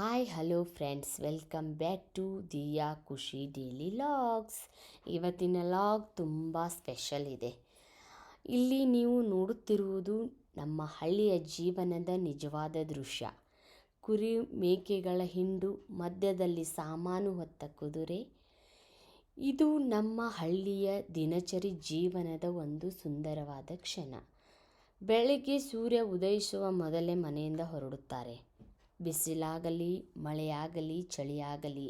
Hi hello friends, welcome back to Diya Khushi daily logs. ಇವತ್ತಿನ log ತುಂಬ special ಇದೆ. ಇಲ್ಲಿ ನೀವು ನೋಡುತ್ತಿರುವುದು ನಮ್ಮ ಹಳ್ಳಿಯ ಜೀವನದ ನಿಜವಾದ ದೃಶ್ಯ. ಕುರಿ ಮೇಕೆಗಳ ಹಿಂಡು, ಮಧ್ಯದಲ್ಲಿ ಸಾಮಾನು ಹೊತ್ತ ಕುದುರೆ. ಇದು ನಮ್ಮ ಹಳ್ಳಿಯ ದಿನಚರಿ ಜೀವನದ ಒಂದು ಸುಂದರವಾದ ಕ್ಷಣ. ಬೆಳಗ್ಗೆ ಸೂರ್ಯ ಉದಯಿಸುವ ಮೊದಲೇ ಮನೆಯಿಂದ ಹೊರಡುತ್ತಾರೆ. ಬಿಸಿಲಾಗಲಿ ಮಳೆಯಾಗಲಿ ಚಳಿಯಾಗಲಿ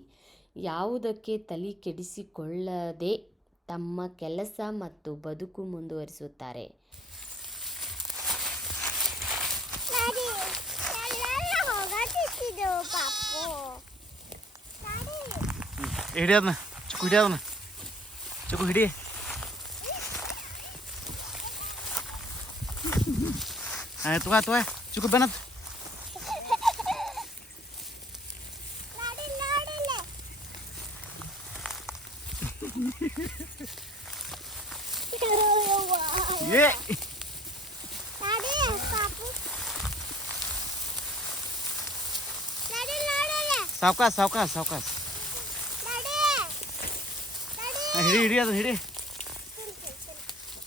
ಯಾವುದಕ್ಕೆ ತಲೆ ಕೆಡಿಸಿಕೊಳ್ಳದೆ ತಮ್ಮ ಕೆಲಸ ಮತ್ತು ಬದುಕು ಮುಂದುವರಿಸುತ್ತಾರೆ. ಹಿಡಿಯೋದನ್ನ ಚಿಕ್ಕು ಹಿಡಿಯೋದನ್ನ ಚಿಕ್ಕು ಹಿಡಿ. ತುವ ಚಿಕ್ಕು ಬೆನತ್ ಏ ಸಾವ್ಕಾಸ್ ಸಾವ್ಕಾಸ್ ಸಾವ್ಕಾಸ್ ಹಿಡಿ ಹಿಡಿ ಅದು ಹಿಡಿ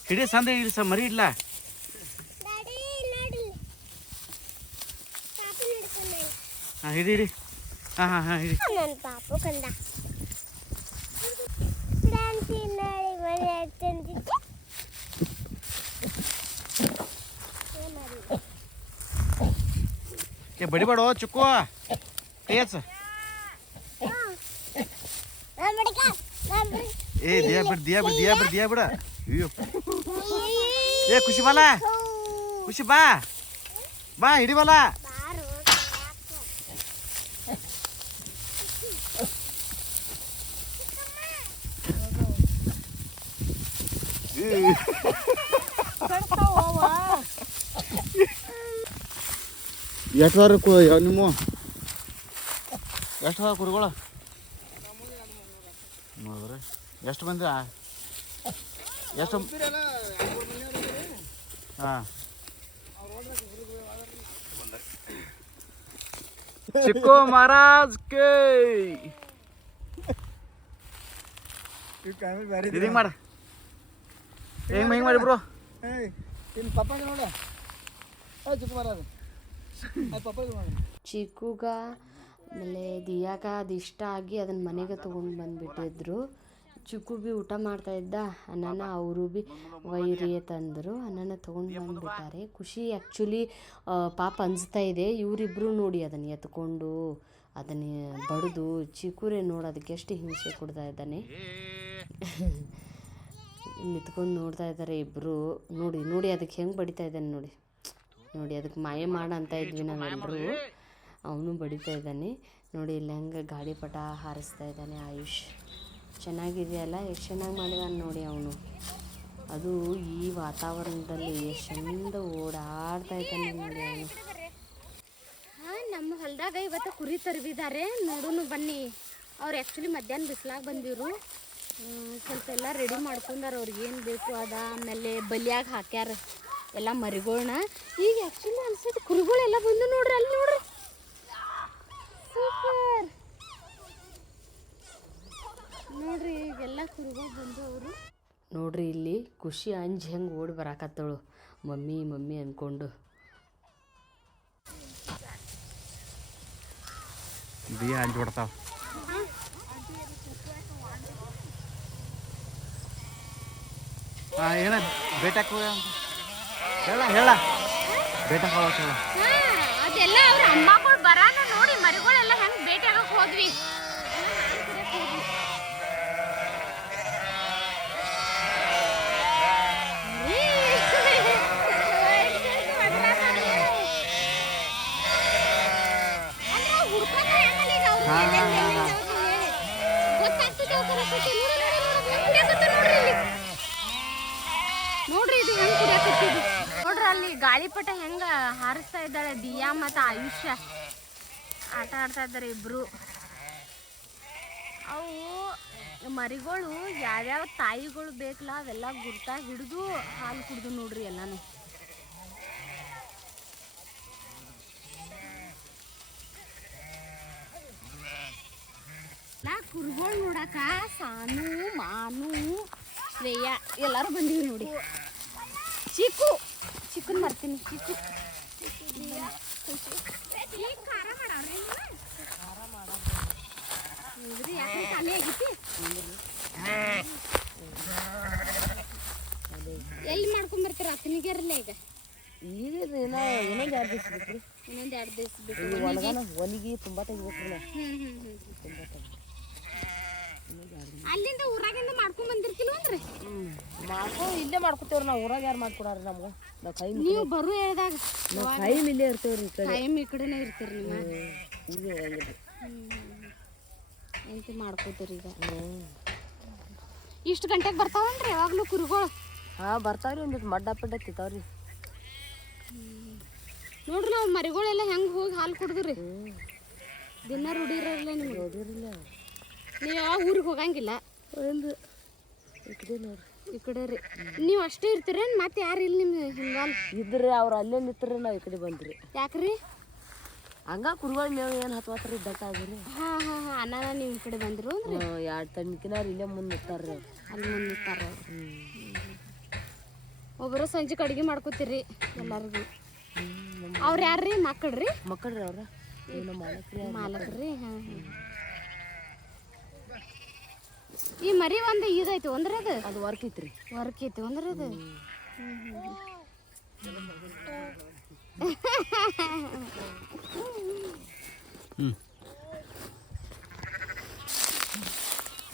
ಹಿಡಿ ಸಂದ ಹಿಡಿ ಮರಿ ಇಡ್ಲ. ಹಾಂ ಹಿಡಿ ಹಿಡಿ ಹಾಂ ಹಾಂ ಹಾಂ ಹಿಡಿ. ಬಡಿಬೇಡೋ ಚಿಕ್ಕು ಟೇಸ್. ಏ ದಿಯಾ ಬಿಡ ದಿಯಾ ಬಿಡ ದಿಯಾ ಬಿಡ ದಿಯಾ ಬಿಡ. ಅಯ್ಯೋ ಏ ಖುಷಿ ಬಾಲ ಖುಷಿ ಬಾ ಬಾ ಹಿಡಿ ಬಾಲ. ಎಷ್ಟು ನಿಮ್ಮ ಎಷ್ಟು ಕುರಿಗಳು ನೋಡ್ರಿ ಎಷ್ಟು ಬಂದ ಎಷ್ಟು ಹಾಂ ಚಿಕ್ಕು ಮಹಾರಾಜ್ ಕೆ ಹಿಂಗೆ ಮಾಡ ಹೆಂಗೆ ಮಾಡಿ ಬ್ರೋ. ಚಿಕ್ಕುಗ ಆಮೇಲೆ ದಿಯಾಗ ಅದು ಇಷ್ಟ ಆಗಿ ಅದನ್ನ ಮನೆಗೆ ತೊಗೊಂಡು ಬಂದುಬಿಟ್ಟಿದ್ರು. ಚಿಕ್ಕು ಭೀ ಊಟ ಮಾಡ್ತಾಯಿದ್ದ. ಅನ್ನನ ಅವರು ಭೀ ವೈರಿ ತಂದರು. ಅನ್ನನ ತೊಗೊಂಡು ಬಂದುಬಿಟ್ಟಾರೆ. ಖುಷಿ ಆ್ಯಕ್ಚುಲಿ ಪಾಪ ಅನಿಸ್ತಾ ಇದೆ. ಇವರಿಬ್ಬರು ನೋಡಿ ಅದನ್ನು ಎತ್ಕೊಂಡು ಅದನ್ನು ಬಡಿದು ಚಿಕ್ಕೂರೇ ನೋಡಿ ಅದಕ್ಕೆ ಎಷ್ಟು ಹಿಂಸೆ ಕೊಡ್ತಾ ಇದ್ದಾನೆ. ನಿಂತ್ಕೊಂಡು ನೋಡ್ತಾ ಇದ್ದಾರೆ ಇಬ್ಬರು. ನೋಡಿ ನೋಡಿ ಅದಕ್ಕೆ ಹೆಂಗೆ ಬಡಿತಾ ಇದ್ದಾನೆ ನೋಡಿ ನೋಡಿ. ಅದಕ್ಕೆ ಮಾಯ ಮಾಡ ಅಂತ ಇದ್ವಿ ನಾವೆಲ್ಲರೂ. ಅವನು ಬಡಿತಾ ಇದ್ದಾನೆ ನೋಡಿ. ಇಲ್ಲಿ ಹೆಂಗೆ ಗಾಳಿಪಟ ಹಾರಿಸ್ತಾ ಇದ್ದಾನೆ ಆಯುಷ್. ಚೆನ್ನಾಗಿದೆಯಲ್ಲ, ಎಷ್ಟು ಚೆನ್ನಾಗಿ ಮಾಡಿದಾನೆ ನೋಡಿ ಅವನು. ಅದು ಈ ವಾತಾವರಣದಲ್ಲಿ ಎಷ್ಟು ಚಂದ ಓಡಾಡ್ತಾ ಇದ್ದಾನೆ ನೋಡಿ ಅವನು. ನಮ್ಮ ಹೊಲದಾಗ ಇವತ್ತು ಕುರಿ ತರ್ಬಿದ್ದಾರೆ, ನೋಡೋನು ಬನ್ನಿ. ಅವ್ರು ಆ್ಯಕ್ಚುಲಿ ಮಧ್ಯಾಹ್ನ ಬಿಸಿಲಾಗ ಬಂದಿರು. ಸ್ವಲ್ಪ ಎಲ್ಲ ರೆಡಿ ಮಾಡ್ಕೊಂಡಾರ ಅವ್ರಿಗೆ ಏನು ಬೇಕು ಅದ. ಆಮೇಲೆ ಬಲಿಯಾಗ ಹಾಕ್ಯಾರ ಎಲ್ಲ ಮರಿಗಳನ್ನ. ಈಗ ಆ್ಯಕ್ಚುಲಿ ಅನ್ಸೋದು ಕುರಿಗಳೆಲ್ಲ ಬಂದು ನೋಡ್ರಿ, ಅಲ್ಲಿ ನೋಡ್ರಿ ಸೂಪರ್ ನೋಡ್ರಿ. ಈಗೆಲ್ಲ ಕುರಿಗಳು ಬಂದು ಅವರು ನೋಡ್ರಿ. ಇಲ್ಲಿ ಖುಷಿ ಅಂಜ್ ಹೆಂಗೆ ಓಡಿ ಬರಾಕತ್ತಳು ಮಮ್ಮಿ ಮಮ್ಮಿ ಅಂದ್ಕೊಂಡು. ದಿಯಾ ಅಂಜ್ ಹೊಡ್ತಾವ. ಏನ ಬೇಟಕ್ ಹೇಳ ಹೇಳ ಬೇಟಕ್ ಅದೆಲ್ಲ ಅವ್ರ ಅಮ್ಮಗಳು ಬರಾನ ನೋಡಿ ಮರಿಗಳೆಲ್ಲ ಹೆಂಗ್ ಭೇಟಿ ಆಗಕ್ ಹೋದ್ವಿ. ನೋಡ್ರಿ ಇದು ಹೆಂಗ್ ಕುಡಿಯಾಕತ್ತಿದ್ವಿ ನೋಡ್ರಿ. ಅಲ್ಲಿ ಗಾಳಿಪಟ ಹೆಂಗ ಹಾರಿಸ್ತಾ ಇದ್ದಾಳೆ ದಿಯಾ ಮತ್ತು ಆಯುಷ್ಯ. ಆಟ ಆಡ್ತಾ ಇದ್ದಾರೆ ಇಬ್ರು. ಅವು ಮರಿಗಳು ಯಾವ್ಯಾವ ತಾಯಿಗಳು ಬೇಕಲ್ಲ ಅವೆಲ್ಲ ಗುರ್ತಾ ಹಿಡಿದು ಹಾಲು ಕುಡ್ದು ನೋಡ್ರಿ ಎಲ್ಲಾನು. ಕುರಿಗಳು ನೋಡಾಕ ಸಾನು ಮಾನು ಶ್ರೇಯ ಎಲ್ಲರೂ ಬಂದೀವಿ ನೋಡಿ. ಚಿಕ್ಕನ್ ಮಾಡ್ತೀನಿ. ಚಿಕ್ಕು ಖಾಲಿ ಆಗೈತಿ. ಎಲ್ಲಿ ಮಾಡ್ಕೊಂಡ್ ಬರ್ತೀರ ಅತ್ತನಿಗೆರಲ್ಲ ಈಗ? ಈಗ ಇನ್ನೊಂದು 2 ದಿವಸ ಬಿಟ್ರಿ. ಇನ್ನೊಂದು 2 ದಿವಸ ಬಿಟ್ಟು ಒಲಿಗೆ ತುಂಬ ತೆಗಿಬೇಕ್ರಿ. ಅಲ್ಲಿಂದ ಊರಾಗಿಂದ ಮಾಡ್ಕೊಂಡ್ ಬಂದಿರ್ತಿಲ್ಲ ಅಂದ್ರೆ ಇಲ್ಲೇ ಮಾಡ್ಕೊತೇವ್ರಿ ನಾವು. ಊರಾಗ ಯಾರು ಮಾಡ್ಕೊಡಾರಿ ನಮ್ಗೆ? ನಾವು ಕೈ ನೀವು ಬರು ಹೇಳ್ದಾಗ ನಾವು ಟೈಮ್ ಇಲ್ಲೇ ಇರ್ತೇವ್ರಿ. ಟೈಮ್ ಈ ಕಡೆನೇ ಇರ್ತೀರಿ ನಿಮ್ಮ ಇಲ್ಲಿ ಹೋಗಂಗಿಲ್ಲ. ಎಂತ ಮಾಡ್ಕೋತೀರಿ ಈಗ? ಇಷ್ಟು ಗಂಟೆಗೆ ಬರ್ತಾವನ್ರಿ ಯಾವಾಗ್ಲೂ ಕುರಿಗಳು? ಹಾಂ ಬರ್ತಾವ್ರಿ. ಒಂದಿಟ್ಟು ಮಡ್ಡ ಪಡ್ಡ ತಿಂತಾವ್ರಿ. ನೋಡ್ರಿ ನಾವು ಮರಿಗಳೆಲ್ಲ ಹೆಂಗೆ ಹೋಗಿ ಹಾಲು ಕುಡಿದ್ರಿ. ದಿನ ರೂಢಿರಲ್ಲ ನಿಮ್ಗೆ? ನೋಡಿರಿಲ್ಲ. ನೀವು ಯಾವಾಗ ಊರಿಗೆ ಹೋಗಂಗಿಲ್ಲ? ಇಲ್ರಿ, ಈ ಕಡೆ ನೋಡ್ರಿ. ಈ ಕಡೆ ರೀ ನೀವು ಅಷ್ಟೇ ಇರ್ತೀರೇನು? ಮತ್ತೆ ಯಾರು ಇಲ್ಲ ನಿಮ್ಗೆ ಹಿಂಗಾಲ್ ಇದ್ರಿ ಅವ್ರು ಅಲ್ಲೇ ನಿಂತ್ರಿ, ನಾವು ಈ ಕಡೆ ಬಂದ್ರಿ. ಯಾಕ್ರಿ? ಹಂಗ ಕುರಿಗಳು ಮೇವು ಏನು ಹತ್ತು ದಟ್ಟ ಆಗ್ರಿ. ಹಾಂ ಅನ್ನ ನೀವು ಈ ಕಡೆ ಬಂದ್ರು ಅಂದ್ರೆ 2 ತಣ್ಕಿನಾರು ಇಲ್ಲೇ ಮುಂದೆ ನಿಂತಾರ್ರಿ ಅವ್ರು. ಅಲ್ಲಿ ಮುಂದೆ ನಿಂತಾರ. ಒಬ್ಬರು ಸಂಜೆಗೆ ಅಡುಗೆ ಮಾಡ್ಕೋತೀರಿ ಎಲ್ಲರಿಗೂ. ಅವ್ರು ಯಾರ್ರಿ? ಮಕ್ಕಳ್ರಿ? ಮಕ್ಕಳ್ರಿ ಅವ್ರ ನಮ್ಮ ಮಾಲಕ್ರಿ. ಹಾಂ ಈ ಮರಿ ಒಂದು ಇದೈತಿ ಅಂದ್ರೆ ಅದು ವರ್ಕ್ ಐತ್ರಿ. ವರ್ಕ್ ಐತಿ ಅಂದ್ರೆ ಅದು.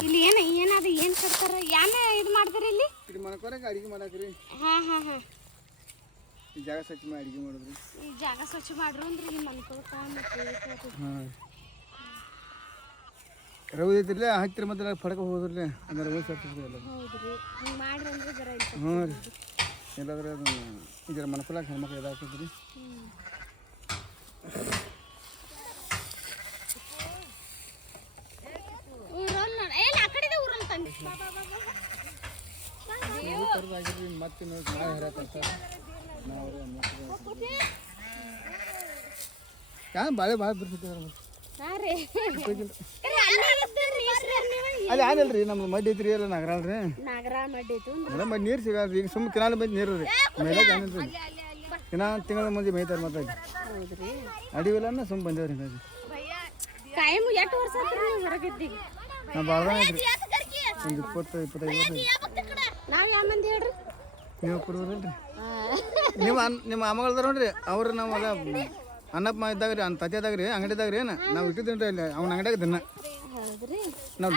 ಇಲ್ಲಿ ಏನದು ಏನು ಕಟ್ತಾರ? ಇದು ಮಾಡ್ತಾರ ಇಲ್ಲಿ? ಅಡಿಗೆ ಮಾಡಕ್ರಿ. ಹಾಂ ಈ ಜಾಗ ಸ್ವಚ್ಛ ಮಾಡಿ ಅಡಿಗೆ ಮಾಡಿದ್ರಿ. ಈ ಜಾಗ ಸ್ವಚ್ಛ ಮಾಡ್ರು ಅಂದ್ರೆ ನಿಮ್ಮ ಮನ್ಕೊಳಕ ರವಿ ಐತಿರ್ಲಿ ಹತ್ತಿರ ಮತ್ತೆ ಪಡಕ ಹೋದ್ರಲ್ಲ ಅಂದ್ರೆ ರವಿ ಸ್ವಚ್ಛ ಎಲ್ಲ. ಹೌದ್ರಿ, ಹಿಂಗೆ ಮಾಡ್ರಿ ಅಂದ್ರೆ ಜರ ಐತೆ. ಹ್ಞೂ ರೀ. ಎಲ್ಲಾದ್ರೆ ಅದು ಇದರ ಮನ್ಕೊಳಕ ಹೆಣ್ಮಕ್ಳು ಇದಾಗ್ತದ್ರಿ. ಮತ್ತೆ ನಾವು ಬಾಳೆ ಭಾಳ ಬಿಡ್ತಿದ್ದೆ. ಅಲ್ಲಿ ಆನಲ್ರಿ ನಮ್ದು ಮಡ್ಡಿ ಐತ್ರಿ ಎಲ್ಲ ನಾಗರಾಳ್ರಿ. ಮಡ್ಡಿ ನೀರು ಸಿಗಲ್ರಿ. ಈಗ ಸುಮ್ಮನೆ ಕಿನಾಲ ಬಂದು ನೀರು ರೀ ಮೇಲೆ ಆನಲ್ರಿ. ತಿಂಗಳ ಮಂದಿ ಮೇಯ್ತಾರೆ ಮತ್ತೆ ಅಡಿವಿಲ್ಲ ಸುಮ್ಮ ಬಂದೇವ್ರಿ. ಹಿಂಗಾಗಿ ಕಾಯಂ ಎಷ್ಟು ವರ್ಷ ಹೊರಗಿದ್ದೀವಿ ನಾವು ಭಾಳ ಐತ್ರಿ. ಒಂದು 20-25 ವರ್ಷ. ನಾವು ಯಾವ ಮಂದಿ ಹೇಳ್ರಿ? ನೀವು ಕೊಡುವುದಿಲ್ರಿ. ನಿಮ್ಮ ಅಮ್ಮಗಳ್ದಾರ ನೋಡ್ರಿ ಅವ್ರು ನಾವು ಅಲ್ಲ ಅನ್ನಪ್ಪ ಇದ್ದಾಗ ರೀ ತತ್ಯದಾಗ ರೀ ಅಂಗಡಿದಾಗ ರೀ ನಾವು ಇಟ್ಟಿದ್ದೀನಿ ಅಲ್ಲಿ ಅವ್ನ ಅಂಗಡಿಯಾಗ ದಿನ ನಾವು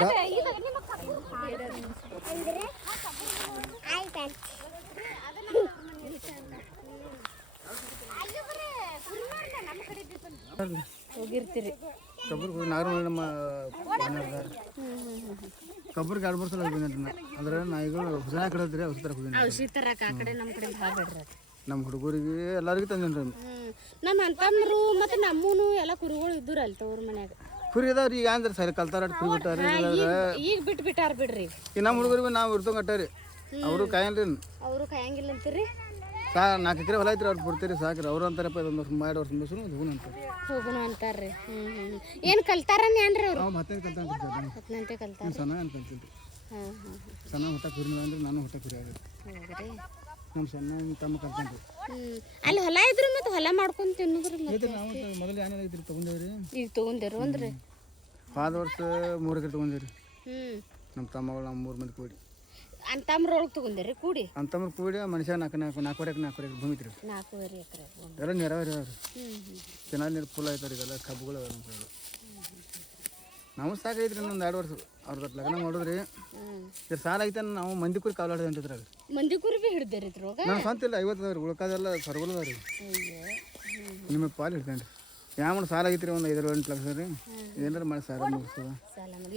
ಹೋಗಿರ್ತೀರಿ. ಕಬ್ಬರ್ಗೆ ನಾಗರ ನಮ್ಮ ಕಬ್ಬರ್ಗೆ 2 ವರ್ಷ ಬಂದಿನ ಅಂದ್ರೆ ನಾಯಿಗಳು ಹೊಸ ಕಡದ್ರಿ ಔಷಧ ಹೋಗಿ ಔಷಧಿ ತರಕ ಆ ಕಡೆ ನಮ್ಮ ಕಡೆ ಹಾಬೇಡ್ರಿ. ನಮ್ಮ ಹುಡುಗರಿಗೆ ಎಲ್ಲರಿಗೂ ತಂದೇನ್ರಿ. ನಮ್ಮ ಅಂತಮ್ಮರು ಮತ್ತು ನಮ್ಮೂನು ಎಲ್ಲ ಕುರಿಗಳು ಇದ್ದೂರ ಅಲ್ಲಿ ತವ್ರ ಮನ್ಯಾಗ. ಕುರಿ ಇದಾವ್ರಿ ಈಗ ಅಂದ್ರೆ ಸರಿ ಕಲ್ತಾರ ಕುರಿ ಬಿಟ್ಟಾರಿ. ಈಗ ಬಿಟ್ಟಾರ ಬಿಡ್ರಿ. ಈಗ ನಮ್ಮ ಹುಡುಗರಿಗೆ ನಾವು ಇರ್ತಂಗ ಕಟ್ಟಾರಿ. ಅವರು ಕಾಯನ್ರಿ. ಅವರು ಕಾಯಂಗಿಲ್ಲ ಅಂತೀರಿ? 4 ಎಕರೆ ಹೊಲ ಐತ್ರಿ ಅವ್ರು ಬಿಡ್ತೀರಿ ಸಾಕ್ರಿ. ಅವ್ರು ಅಂತಾರಪ್ಪ ಇದೊಂದು 2 ವರ್ಷ ಮುಗಿಸು ಹೋಗೋಣ ಅಂತಾರೆ. ಹೋಗೋಣ ಅಂತಾರ್ರಿ. ಏನು ಕಲ್ತಾರನ್ನಿ ಏನ್ರಿ ಅವ್ರು? 10ನೇ ಕಲ್ತಾನ. 10ನೇ ಕಲ್ತಾರ. ಸಣ್ಣ ಅಂತ ಕಲ್ತಿದ್ರಿ. ಸಣ್ಣ ಹೊಟ್ಟ ಕುರಿ ಅಂದ್ರೆ ನಾನು ಹೊಟ್ಟ ಕುರಿ ಆಗುತ್ತೆ. ನಮ್ಮ ಸಣ್ಣ ತಮ್ಮ ಕಲ್ತಾನ್ರಿ. ಅಲ್ಲಿ ಹೊಲ ಇದ್ರು ಮತ್ತೆ ಹೊಲ ಮಾಡ್ಕೊಂಡು ತಿನ್ನೋದ್ರಿ. ನಾವು ಮೊದಲು ಏನಾರ ಐತ್ರಿ ತೊಗೊಂಡೇವ್ರಿ. ಈಗ ತೊಗೊಂಡಿರು ಅಂದ್ರೆ ಹೋದ ವರ್ಷ 3 ಎಕರೆ ತೊಗೊಂಡೇವ್ರಿ. ನಮ್ಮ ತಮ್ಮಗಳು ನಾವು 3 ಮಂದಿ ಕೂಡಿ ಅಂತಮ್ರೊಳಗೆ ತೊಗೊಂಡಿರಿ ಕೂಡಿ. ಅಂತಮ್ರ ಕೂಡಿ ಮನುಷ್ಯ 4 ಎಕರೆ ಭೂಮಿ ಐತ್ರಿ. 4 ಎಕರೆ ಎಲ್ಲ ನೀರಾವರಿ ಅದಾವ್ರಿ. ಚೆನ್ನಾಗಿ ನೀರು ಫುಲ್ ಆಯ್ತಾವ್ರಿ. ಇದೆಲ್ಲ ಕಬ್ಬುಗಳು ನಾವು ಸಾಕೈತ್ರಿ. ಇನ್ನೊಂದು 2 ವರ್ಷ ಅವ್ರ ಲಗ್ನ ಮಾಡಿದ್ರಿ. ಸಾಲ ಐತೆ ನಾವು ಮಂದಿ ಕುರಿ ಕಾಲು ಹೊಡೆದ್ರಾಗ ಮಂದಿ ಕುರಿ ಭೀ ಹಿಡ್ದೇರಿ ಇದ್ರೊಳಗ. ನಾನು ಸ್ವಂತ ಇಲ್ಲ 50 ಅದಾವ್ರಿ. ಉಳ್ಕಾದೆಲ್ಲ ಸರಗಳು ಅದಾವ್ರಿ. ನಿಮಗೆ ಪಾಲು ಹಿಡ್ತೇನೆ ರೀ. ಯಾವ ಸಾಲ ಐತ್ರಿ ಒಂದು 5-8 ಲಕ್ಷ ರೀ. ಏನಾರು ಮಾಡಿ ಸಾಲ ಮುಗಿಸ್ತದ. ಸಾಲ ಮಾಡಿ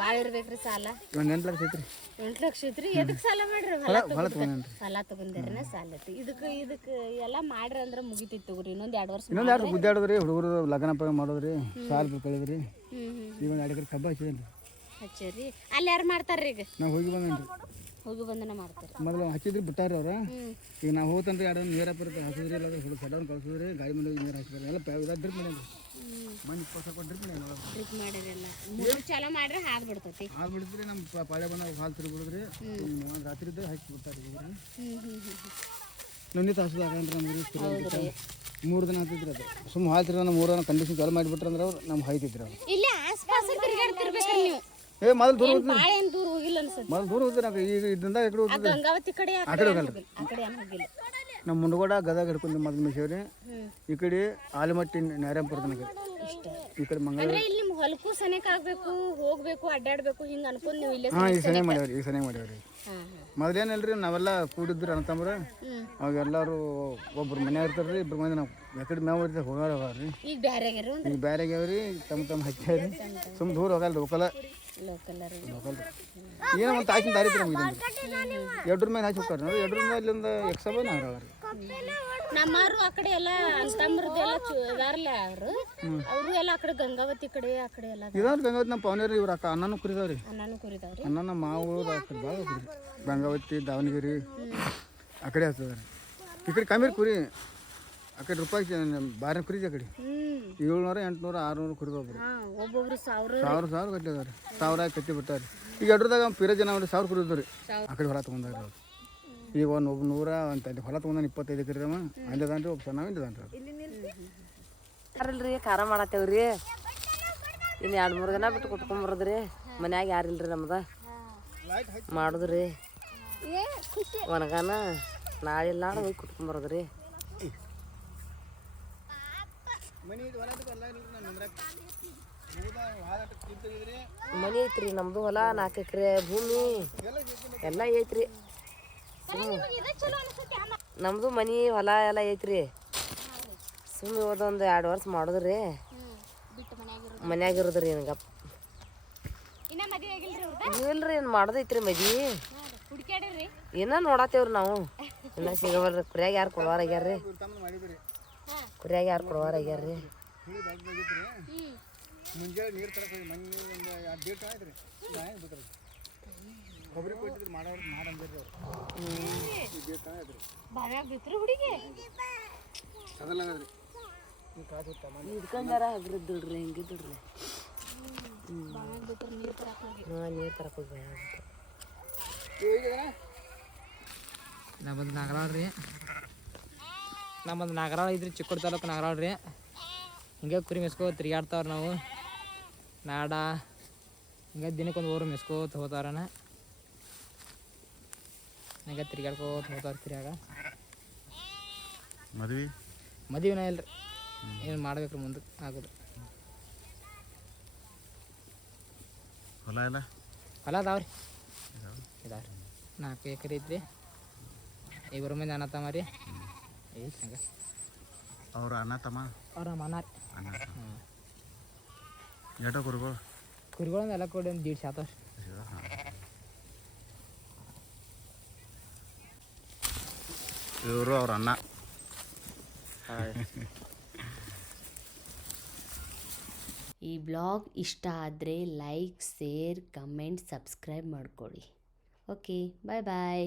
ಭಾಳ ಇರ್ಬೇಕ್ರಿ ಸಾಲ. ಒಂದು 8 ಲಕ್ಷ ಐತ್ರಿ. 8 ಲಕ್ಷ ಐತ್ರಿ. ಎದಕ್ಕೆ ಸಾಲ ಮಾಡ್ರಿ? ಭಾಳ ತೊಗೊಂಡ್ರಿ. ಸಾಲ ತೊಗೊಂಡ್ರಿ ಸಾಲ ಐತಿ. ಇದಕ್ಕೆ ಎಲ್ಲ ಮಾಡ್ರಿ ಅಂದ್ರೆ ಮುಗಿತೈತಿ ತಗೋರಿ. ಇನ್ನೊಂದು 2 ವರ್ಷ ಇನ್ನೊಂದು 2 ವರ್ಷ ಗುದ್ದಾಡೋದ್ರಿ. ಹುಡುಗರು ಲಗ್ನ ಮಾಡೋದ್ರಿ. ಸಾಲ ಕಳಿದ್ರಿ. ಈಗ ಒಂದು 2 ಎಕರೆ ಕಬ್ಬು ಹಚ್ಚಿದೇನ್ರಿ. ಹಚ್ಚರಿ. ಅಲ್ಲಿ ಯಾರು ಮಾಡ್ತಾರ್ರಿ ಈಗ? ನಾವು ಹೋಗಿ ಬಂದೇನ್ರಿ. ಹೋಗಿ ಬಂದನ ಮಾಡ್ತಾರೆ. ಮೊದಲು ಹಚ್ಚಿದ್ರು ಬಿಟ್ಟಾರ ಅವ್ರು. ಈಗ ನಾವು ಹೋತಂದ್ರೆ ಎರಡು ನೀರು ಬರುತ್ತೆ ಹಾಕಿದ್ರಿ ಇಲ್ಲ ಹುಡುಗ ಸಡನ್ ಕಳ್ಸಿದ್ರಿ ಗಾಡಿ ಮುಂದೆ ನೀರು ಹಾಕಿದ್ದಾರೆ ಎಲ್ಲ ಡ್ರಿಪ್ ಮಾಡಿ ಮನೆ 20 ಕೊಟ್ಟು ಡ್ರಿಪ್ ಮಾಡಿ ಡ್ರಿಪ್ ಮಾಡಿರಲ್ಲ ಮೂರು ಚಾಲೋ ಮಾಡ್ರೆ ಹಾದು ಬಿಡ್ತೈತಿ. ಹಾಲು ಬಿಡಿದ್ರಿ ನಮ್ಮ ಪಾಳೆ ಬಂದಾಗ ಹಾಲು ತಿರುಗಿ ಬಿಡಿದ್ರಿ ರಾತ್ರಿ ಇದ್ದರೆ ಹಾಕಿ ಬಿಡ್ತಾರೆ. ನುಣ್ಣಿ ತಾಸು ಆಗಂದ್ರೆ ನಮ್ಗೆ 3 ದಿನ ಆಗ್ತಿದ್ರಿ ಅದು ಸುಮ್ಮನೆ ಹಾಲು ತಿರ್ಗ ನಮ್ಮ 3 ದಿನ ಕಂಡೀಷನ್ ಚಾಲು ಮಾಡಿಬಿಟ್ರೆ ಅಂದ್ರೆ ಅವ್ರು ನಮ್ಗೆ ಹಾಯ್ತಿದ್ರು ಅವ್ರು. ಇಲ್ಲಿ ಆಸ್ಪಾಸ್ ತಿರ್ಗಾಡ್ತಿರ್ಬೇಕ್ರಿ ನೀವು. ಮೊದಲು ದೂರ ಹೋಗ್ತೀನಿ ಭಾಳ ಏನು ದೂರ ಹೋಗಿಲ್ಲ ಅನ್ಸುತ್ತೆ. ಮೊದಲು ದೂರ ಹೋಗ್ತೀನಿ ನಾವು ಈಗ ಇದರಿಂದ ಈ ಕಡೆ ಹೋಗ್ತಿದ್ದೆ ಗಂಗಾವತಿ ಕಡೆ ಆ ಕಡೆ ಹೋಗಲ್ಲ ಆ ಕಡೆ ಏನು ಹೋಗಿಲ್ಲ. ನಮ್ಮ ಮುಂಡಗೋಡ ಗದಗ ಹಿಡ್ಕೊಂಡು ಮೊದಲು ಮಿಸೇವ್ರಿ ಈ ಕಡೆ ಆಲಮಟ್ಟಿ ನ್ಯಾರಂಪುರ ತನಕ ಈ ಕಡೆ ಮಂಗಳ. ಅಂದ್ರೆ ಇಲ್ಲಿ ನಿಮ್ಮ ಹೊಲಕ್ಕೂ ಸನೇಕ ಆಗ್ಬೇಕು ಹೋಗ್ಬೇಕು ಅಡ್ಡಾಡ್ಬೇಕು ಹಿಂಗೆ ಅನ್ಕೊಂಡು ನೀವು ಇಲ್ಲೇ. ಹಾಂ ಈಗ ಸನೇ ಮಾಡ್ಯಾವ್ರಿ ಈಗ ಸನೇ ಮಾಡ್ಯಾವ್ರಿ. ಮೊದಲೇನಲ್ರಿ ನಾವೆಲ್ಲ ಕೂಡಿದ್ರಿ ಅಣ್ಣತಂಬ್ರ ಅವಾಗ ಎಲ್ಲರೂ ಒಬ್ರು ಮನ್ಯಾಗ ಇರ್ತಾರ್ರಿ ಇಬ್ರು ಮಂದಿ ನಾವು ಯಾಕಡೆ ಮೇವು ಇರ್ತೇವೆ ಹೋಗಾರವ್ರಿ. ಈಗ ಬ್ಯಾರೆ ಆಗ್ಯಾರು ಈಗ ಬೇರೆ ಆಗ್ಯಾವ್ರಿ ತಮ್ಮ ಹಚ್ಚಾರಿ ಸುಮ್ಮ ದೂರ ಹೋಗಲ್ಲ ಲೋಕಲ್ ಲೋಕಲ್ ಏನೋ ಒಂದು ತಾಸಿನ ದಾರಿ ಇತ್ತು ನಮ್ಗೆ ಎಡ್ರ ಮೇಲೆ ಹಚ್ಚಿ ಹೋಗ್ತಾರೆ ನೋಡಿ. ಎಡ್ರಿಂದ ಇಲ್ಲಿಂದ ಎಕ್ಸಬ ನಾವ್ರಿ ನಮ್ಮವರು ಆ ಕಡೆ ಎಲ್ಲ ಅಂತಂಬ್ರದ್ದು ಎಲ್ಲ ಇದಾರಲ್ಲ ಅವರು ಎಲ್ಲ ಆ ಕಡೆ ಗಂಗಾವತಿ ಕಡೆ ಆ ಕಡೆ ಎಲ್ಲ ಇದಾವ್ರಿ ಗಂಗಾವತಿ ನಮ್ಮ ಪವನೇರಿ ಇವ್ರು ಅಕ್ಕ ಅನ್ನನೂ ಕುರಿದಾವ್ರಿ. ಅನ್ನನೂ ಕುರಿತಾವ್ರಿ. ಅನ್ನ ನಮ್ಮ ಮಾವು ಆ ಕಡೆ ಭಾಳ ಕುರಿ ಗಂಗಾವತಿ ದಾವಣಗೆರೆ ಆ ಕಡೆ ಹಚ್ತದ್ರಿ. ಈ ಕಡೆ ಕಮ್ಮಿ ಕುರಿ ಆ ಕಡೆ ರೂಪಾಯಿ ಬಾರಿನ ಕುರಿ ಆ ಕಡೆ 700 800 600 ಕುರಿದೊಬ್ರು ಒಬ್ಬೊಬ್ರು 1000 ಕಟ್ಟಿದಾರೆ 1000 ಕಟ್ಟಿ ಬಿಟ್ಟಾರೆ. ಈಗ ಎಡ್ರದಾಗ ಪಿರ ಜನ ಅವ್ರಿ 1000 ಕುರಿ ಇದ್ದವ್ರಿ ಆ ಕಡೆ ಹೊಲ ತೊಗೊಂಡಾರ ಅವ್ರು. ಈಗ ಒಬ್ಬ 100 ಅಂತ ಹೊಲ ತೊಗೊಂಡ 25 ಎಕರೆ ಅಮ್ಮ ಅಲ್ಲಿದಾನ್ರಿ ಒಬ್ಬ ಸಣ್ಣ ಇದ್ದಾನ್ರಿ ಅವ್ರು. ಯಾರಿಲ್ರಿ ಖಾರ ಮಾಡತ್ತೇವ್ರಿ ಇನ್ನು 2-3 ದಿನ ಬಿಟ್ಟು ಕುಟ್ಕೊಂಬರೋದ್ರಿ. ಮನ್ಯಾಗ ಯಾರಿಲ್ರಿ ನಮ್ದು ಮಾಡೋದ್ರಿ ಒಣಗಾನ ನಾಳೆ ನಾಳೆ ಹೋಗಿ ಕುಟ್ಕೊಂಬರೋದ್ರಿ. ಮನೆ ಐತ್ರಿ ನಮ್ದು ಹೊಲ 4 ಎಕರೆ ಭೂಮಿ ಎಲ್ಲ ಐತ್ರಿ. ನಮ್ದು ಮನೆ ಹೊಲ ಎಲ್ಲ ಐತ್ರಿ. ಸುಮ್ಮನೆ ಹೋದೊಂದು 2 ವರ್ಷ ಮಾಡೋದ್ರಿ ಮನ್ಯಾಗ ಇರೋದ್ರಿ ನನಗೆ ಇಲ್ರಿ ಏನು ಮಾಡೋದೈತ್ರಿ ಮದ್ವಿ ಏನ ನೋಡತ್ತೇವ್ರಿ ನಾವು ಇನ್ನ ಸಿಗವಲ್ರಿ. ಕುರಿಯಾಗ ಯಾರು ಕೊಡವಾರ ಆಗ್ಯಾರ್ರಿ ಕುರಿಯಾಗ ಯಾರು ಕೊಡವಾರ ಆಗ್ಯಾರ್ರಿ. ಮುಂಜಾನೆ ನೀರು ತರಕ್ಕೆ ಹೋಗಿ ಮನೆ ಒಂದು 2 ಡೇಟ್ ಆಯ್ತು ರೀ ಬಿಟ್ರಿ ಕೊಬ್ಬರಿ ಕೊಟ್ಟಿದ್ರು ಮಾಡೋರು ಮಾಡಂದಿರಿ ಅವ್ರು ಡೇಟ್ ಆಯ್ತು ಅದಲ್ಲ ರೀ ಇದ್ಕೊಂಡಾರ ಹಗ್ರದ್ದುಡ್ರಿ ಹೆಂಗಿದ್ದುಡ್ರಿ ನೀರು ತರಕ್ಕೆ ಹೋಗಿ ನಮ್ಮದು ನಾಗರಾಳ ರೀ. ನಮ್ಮದು ನಾಗರಾಳ ಇದ್ರಿ ಚಿಕ್ಕೋಡಿ ತಾಲೂಕು ನಾಗರಾಳ ರೀ. ಹಿಂಗೆ ಕುರಿ ಮೆಸ್ಕೋ ತಿರ್ಗಾಡ್ತಾವ್ರಿ ನಾವು ನಾಡ ಹಿಂಗೆ ದಿನಕ್ಕೊಂದು ಊರು ಮೆಸ್ಕೋತ ಹೋತಾರನ ಹಿಂಗೆ ತಿರ್ಗಾಡ್ಕೋತ ಹೋಗ್ತಾರ ತಿರ್ಗಾಗ. ಮದುವೆನ ಇಲ್ರಿ ಏನು ಮಾಡ್ಬೇಕ್ರಿ ಮುಂದಕ್ಕೆ ಆಗೋದು. ಹೊಲ ಅದಾವ್ರಿ ಇದಾವ್ರಿ 4 ಎಕರೆ ಐತ್ರಿ. 2 ಮಂದಿ ಅಣ್ಣ ತಮ್ಮ ರೀ ಐತಿ ಹಂಗೆ ಅವ್ರ ಅಣ್ಣ ತಮ್ಮ ಅವ್ರ ನಮ್ಮ ಅಣ್ಣ ರೀ. ಎಟೋ ಕುರಿಗಳೊಂದು ಎಲ್ಲ ಕೊಡಿ ಒಂದು 1.5 ಶಾತ ಇವರು ಅವ್ರ ಅಣ್ಣ. ಈ ಬ್ಲಾಗ್ ಇಷ್ಟ ಆದರೆ ಲೈಕ್ ಶೇರ್ ಕಮೆಂಟ್ ಸಬ್ಸ್ಕ್ರೈಬ್ ಮಾಡ್ಕೊಳ್ಳಿ. ಓಕೆ ಬಾಯ್ ಬಾಯ್.